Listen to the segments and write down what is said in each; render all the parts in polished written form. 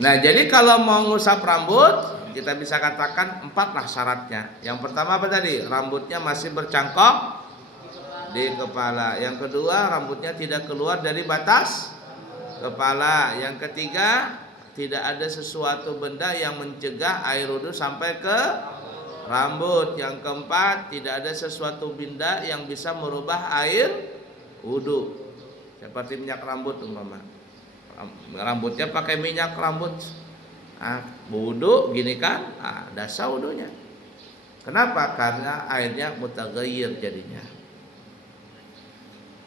Nah, jadi kalau mau ngusap rambut, kita bisa katakan 4 lah syaratnya. Yang pertama apa tadi? Rambutnya masih bercangkok di kepala. Yang kedua, rambutnya tidak keluar dari batas kepala. Yang ketiga, tidak ada sesuatu benda yang mencegah air wudhu sampai ke rambut. Yang keempat, tidak ada sesuatu benda yang bisa merubah air wudhu. Seperti minyak rambut umpama. Rambutnya pakai minyak rambut, wudhu gini kan, dasar wudhunya. Kenapa? Karena airnya mutaghayyir jadinya.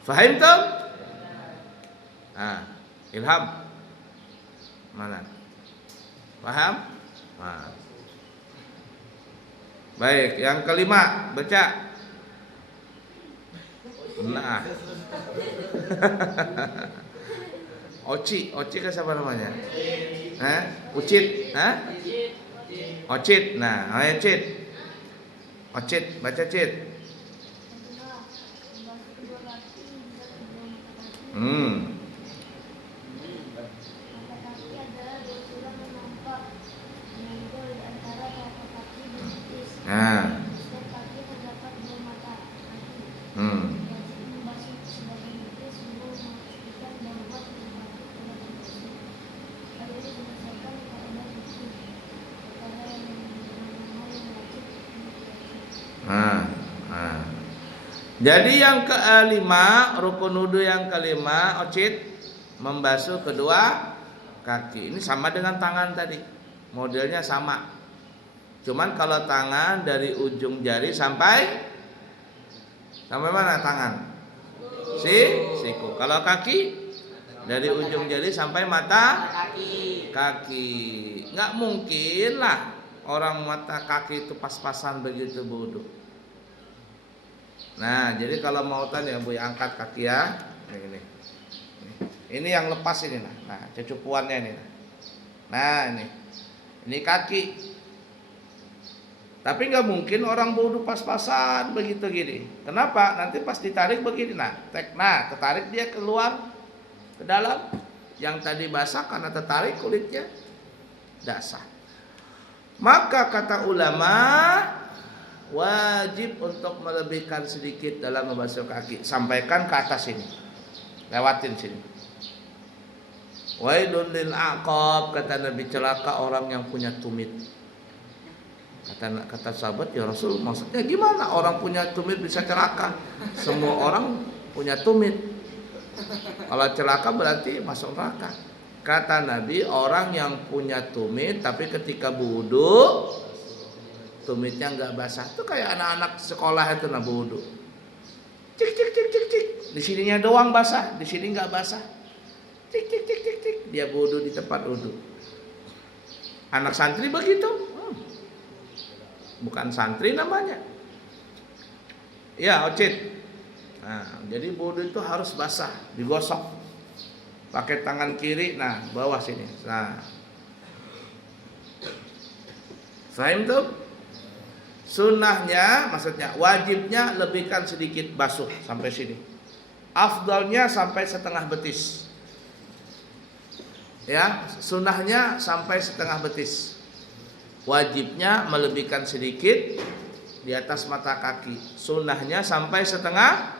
Fahim tuh? Ilham mana? Paham? Baik, yang kelima baca. Nah. Oci kan siapa namanya? Ucit, Ocit. Nah, ayo Cit. Ocit, baca Cit. Nah. Jadi yang kelima, rukun wudu yang kelima, Ocit, membasuh kedua kaki. Ini sama dengan tangan tadi, modelnya sama. Cuman kalau tangan dari ujung jari sampai mana tangan? Siku. Kalau kaki dari ujung jari sampai mata kaki. Nggak mungkin lah orang mata kaki itu pas-pasan begitu wudu. Nah, jadi kalau mau tanya Bu angkat kaki ya. Ini yang lepas ini nah. Nah, cecupuannya ini. Nah, ini kaki. Tapi nggak mungkin orang wudu pas-pasan begitu gini. Kenapa? Nanti pas ditarik begini. Nah, ketarik dia keluar ke dalam. Yang tadi basah karena tertarik kulitnya basah. Maka kata ulama, wajib untuk melebihkan sedikit dalam membasuh kaki. Sampaikan ke atas sini, lewatin sini. Wailun lil aqab, kata Nabi, celaka orang yang punya tumit. Kata sahabat, ya Rasul, maksudnya gimana orang punya tumit bisa celaka? Semua orang punya tumit. Kalau celaka berarti masuk neraka. Kata Nabi, orang yang punya tumit tapi ketika wudu tumitnya nggak basah, itu kayak anak-anak sekolah itu wudu. Cik. Di sininya doang basah, di sini nggak basah. Cik. Dia wudu di tempat wudu. Anak santri begitu. Bukan santri namanya. Ya, Ocit. Nah, jadi wudu itu harus basah, digosok. Pakai tangan kiri, nah bawah sini. Nah. Fahim tuh? Sunnahnya, maksudnya wajibnya lebihkan sedikit basuh sampai sini. Afdalnya sampai setengah betis. Ya, sunnahnya sampai setengah betis. Wajibnya melebihkan sedikit di atas mata kaki. Sunnahnya sampai setengah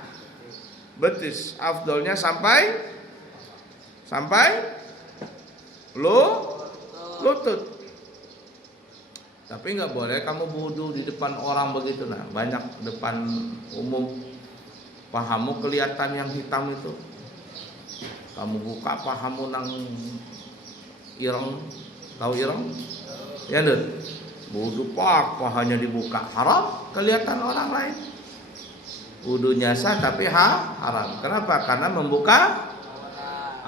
betis. Afdalnya sampai lutut. Tapi nggak boleh kamu wudu di depan orang begitu. Nah, banyak depan umum, pahamu kelihatan yang hitam itu. Kamu buka pahamu nang ireng, tahu ireng? Ya deh, wudu pahanya dibuka, haram kelihatan orang lain. Wudunya sah tapi haram. Kenapa? Karena membuka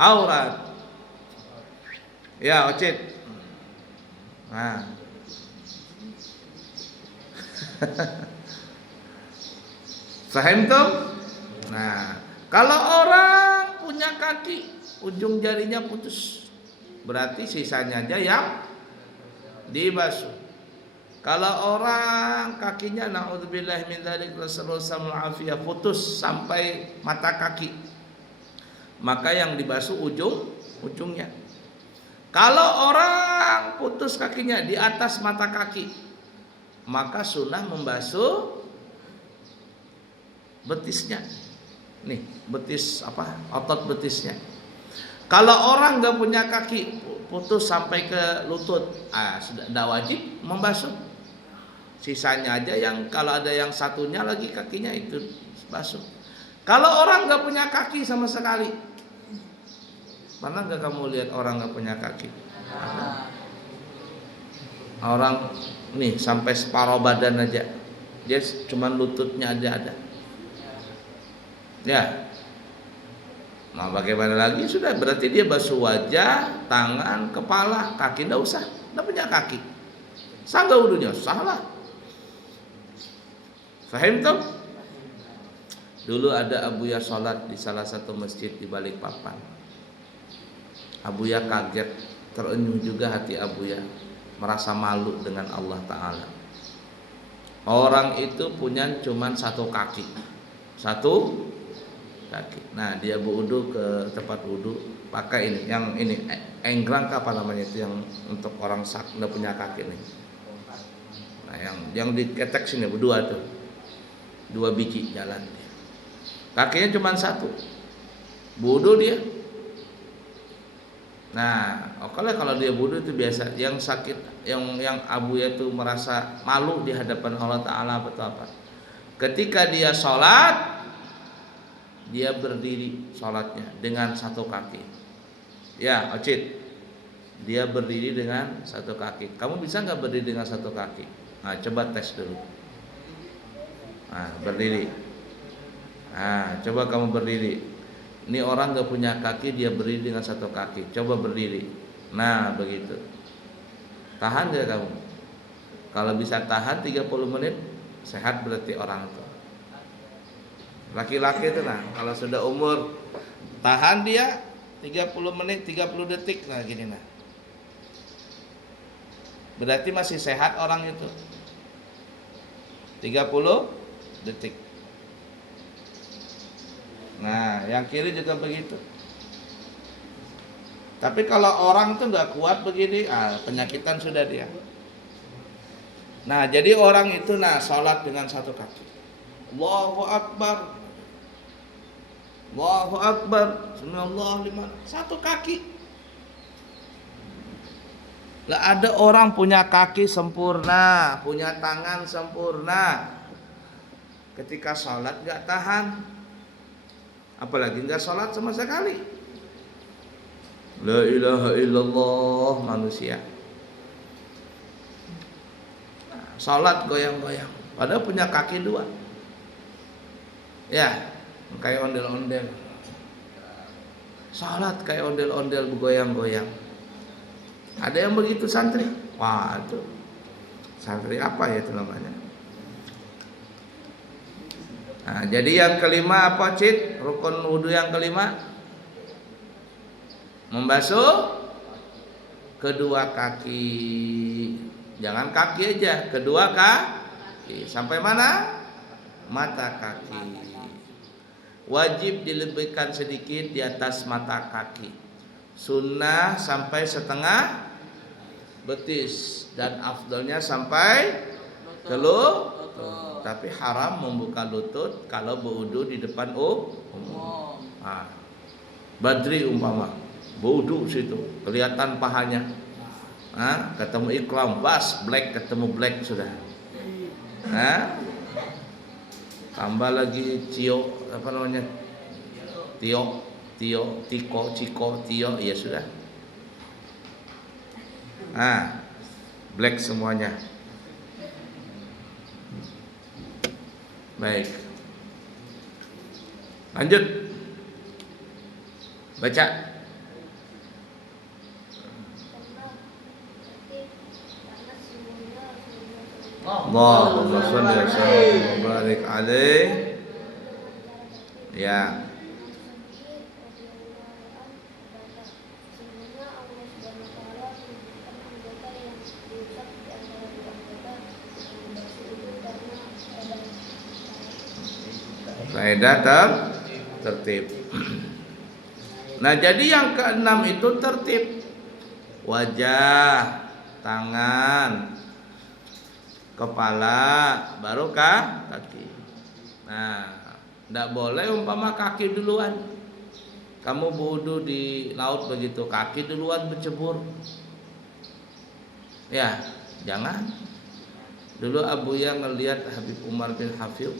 aurat. Ya, Ocit. Nah. Faham tuh? Nah, kalau orang punya kaki ujung jarinya putus, berarti sisanya aja yang dibasuh. Kalau orang kakinya naudzubillah min dzalik nasallallahu putus sampai mata kaki, maka yang dibasuh ujungnya. Kalau orang putus kakinya di atas mata kaki, maka sunnah membasuh betisnya. Nih, betis apa? Otot betisnya. Kalau orang nggak punya kaki, putus sampai ke lutut, sudah tidak wajib membasuh. Sisanya aja yang kalau ada yang satunya lagi kakinya itu basuh. Kalau orang nggak punya kaki sama sekali, pernah nggak kamu lihat orang nggak punya kaki? Orang nih sampai separuh badan aja, dia cuma lututnya aja ada. Ya, nah bagaimana lagi? Sudah berarti dia basuh wajah, tangan, kepala, kaki nggak usah, nggak punya kaki. Sah nggak wudunya? Salah. Fahim tuh? Dulu ada Abuya sholat di salah satu masjid di Balikpapan. Abuya kaget, terenyuh juga hati Abuya, merasa malu dengan Allah Ta'ala. Orang itu punya cuma satu kaki. Satu kaki. Nah, dia berwudu ke tempat wudu pakai ini, yang ini enggrang apa namanya itu, yang untuk orang nggak punya kaki nih. Nah, yang diketek sini berdua tuh, 2 biji jalan dia. Kakinya cuma satu, wudu dia. Nah, kalau dia wudu itu biasa, yang sakit, yang Abuya itu merasa malu di hadapan Allah Ta'ala atau apa. Ketika dia sholat, dia berdiri sholatnya dengan satu kaki. Ya, Ocit, dia berdiri dengan satu kaki. Kamu bisa nggak berdiri dengan satu kaki? Nah, coba tes dulu. Nah, berdiri. Nah, coba kamu berdiri. Ini orang nggak punya kaki, dia berdiri dengan satu kaki. Coba berdiri. Nah, begitu. Tahan nggak kamu? Kalau bisa tahan 30 menit, sehat berarti orang itu. Laki-laki itu nah, kalau sudah umur, tahan dia 30 menit, 30 detik, nah gini nah. Berarti masih sehat orang itu. 30 detik. Nah, yang kiri juga begitu. Tapi kalau orang tuh nggak kuat begini, penyakitan sudah dia. Nah, jadi orang itu sholat dengan satu kaki. Allahu Akbar, Allahu Akbar, Subhanallah liman, satu kaki. Lah ada orang punya kaki sempurna, punya tangan sempurna, ketika sholat nggak tahan. Apalagi nggak sholat sama sekali. La ilaha illallah manusia. Sholat goyang-goyang, padahal punya kaki 2. Ya, kayak ondel-ondel. Sholat kayak ondel-ondel bergoyang-goyang. Ada yang begitu santri? Wah, itu santri apa ya itu namanya? Nah, jadi yang kelima apa, Cid? Rukun wudu yang kelima, membasuh kedua kaki. Jangan kaki aja, kedua kaki. Sampai mana? Mata kaki. Wajib dilebihkan sedikit di atas mata kaki. Sunnah sampai setengah betis, dan afdalnya sampai ke lutut. Tapi haram membuka lutut kalau berwudu di depan umum. Badri umpama berwudu situ, kelihatan pahanya. Ketemu ikram, bas black, ketemu black sudah. Tambah lagi cio, apa namanya? Tio, tiko, ciko, tio, ya sudah. Black semuanya. Baik. Lanjut. Baca. Allahumma shalli wa sallim wa barik alaihi. Ya. Faedah tertib. Nah, jadi yang keenam itu tertib. wajah, tangan, kepala, baru kaki. Nah, tidak boleh umpama kaki duluan. Kamu wudu di laut begitu, kaki duluan bercebur. Ya, jangan. Dulu Abuya ngelihat Habib Umar bin Hafid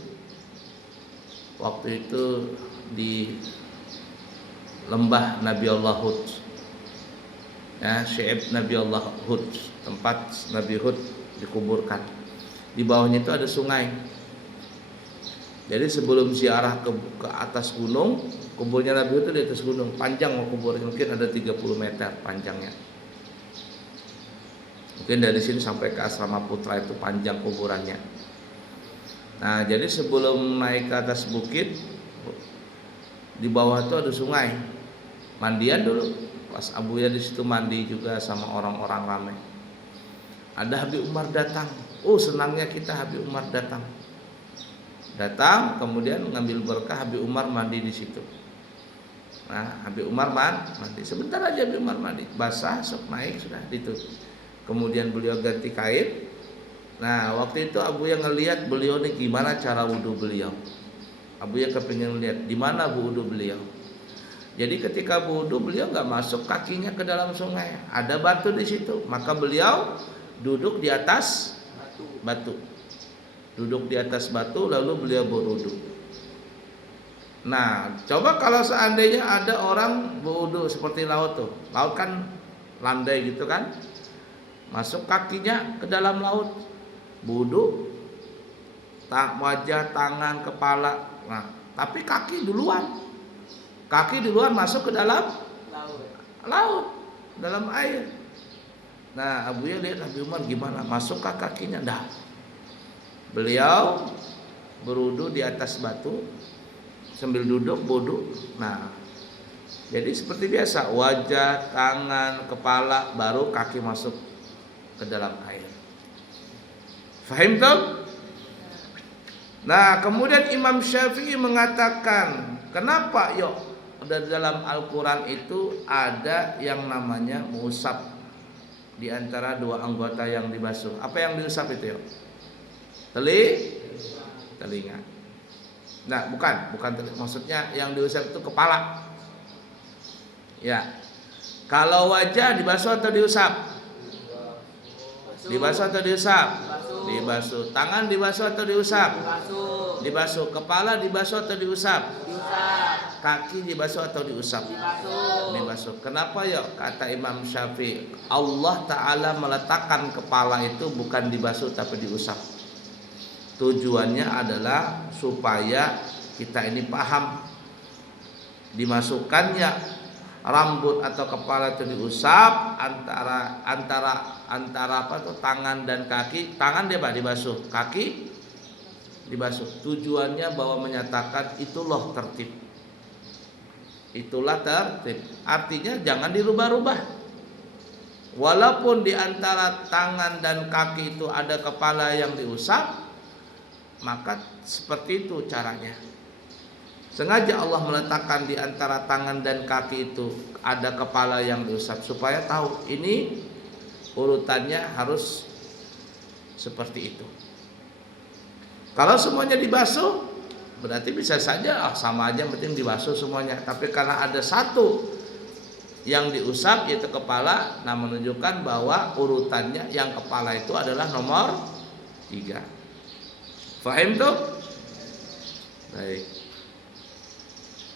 waktu itu di lembah Nabi Allah Hud, ya, Syi'ib Nabi Allah Hud, tempat Nabi Hud dikuburkan. Di bawahnya itu ada sungai. Jadi sebelum ziarah ke atas gunung, kuburnya Nabi Hud itu di atas gunung. Panjang kuburnya, mungkin ada 30 meter panjangnya. Mungkin dari sini sampai ke Asrama Putra itu panjang kuburannya. Nah, jadi sebelum naik ke atas bukit, di bawah itu ada sungai. Mandian dulu. Pas Abuya di situ mandi juga sama orang-orang ramai. Ada Habib Umar datang. Oh, senangnya kita Habib Umar datang. Datang, kemudian ngambil berkah, Habib Umar mandi di situ. Nah, Habib Umar mandi. Sebentar aja Habib Umar mandi. Basah, sok naik sudah ditutup. Kemudian beliau ganti kain. Nah, waktu itu Abuya ngelihat beliau ini gimana cara wudu beliau. Abuya kepingin lihat di mana wudu beliau. Jadi ketika wudu beliau nggak masuk kakinya ke dalam sungai, ada batu di situ. Maka beliau duduk di atas batu. Duduk di atas batu lalu beliau berwudu. Nah, coba kalau seandainya ada orang berwudu seperti laut tuh. Laut kan landai gitu kan. Masuk kakinya ke dalam laut, wudu, wajah, tangan, kepala. Nah, tapi kaki duluan masuk ke dalam laut, dalam air. Nah, Abuya lihat Habib Umar gimana, masukkah kakinya? Dah. Beliau berwudu di atas batu sambil duduk wudu. Nah, jadi seperti biasa, wajah, tangan, kepala, baru kaki masuk ke dalam air. Fahim tak? Nah, kemudian Imam Syafi'i mengatakan, kenapa yuk dalam Al-Quran itu ada yang namanya mengusap di antara dua anggota yang dibasuh. Apa yang diusap itu yuk? Telinga. Nah, bukan maksudnya yang diusap itu kepala. Ya. Kalau wajah dibasuh atau diusap? Dibasuh atau diusap? Dibasuh. Tangan dibasuh atau diusap? Dibasuh. Kepala dibasuh atau diusap? Kaki dibasuh atau diusap? Dibasuh. Kenapa ya? Kata Imam Syafi'i, Allah Ta'ala meletakkan kepala itu bukan dibasuh tapi diusap. Tujuannya adalah supaya kita ini paham, dimasukkannya rambut atau kepala itu diusap antara apa tuh, tangan dan kaki. Tangan dia dibasuh, kaki dibasuh. Tujuannya bahwa menyatakan itulah tertib. Itulah tertib. Artinya jangan dirubah-rubah. Walaupun di antara tangan dan kaki itu ada kepala yang diusap, maka seperti itu caranya. Sengaja Allah meletakkan di antara tangan dan kaki itu ada kepala yang diusap supaya tahu ini urutannya harus seperti itu. Kalau semuanya dibasuh berarti bisa saja sama aja, penting dibasuh semuanya. Tapi karena ada satu yang diusap yaitu kepala, nah menunjukkan bahwa urutannya yang kepala itu adalah nomor 3. Fahim tuh? Baik.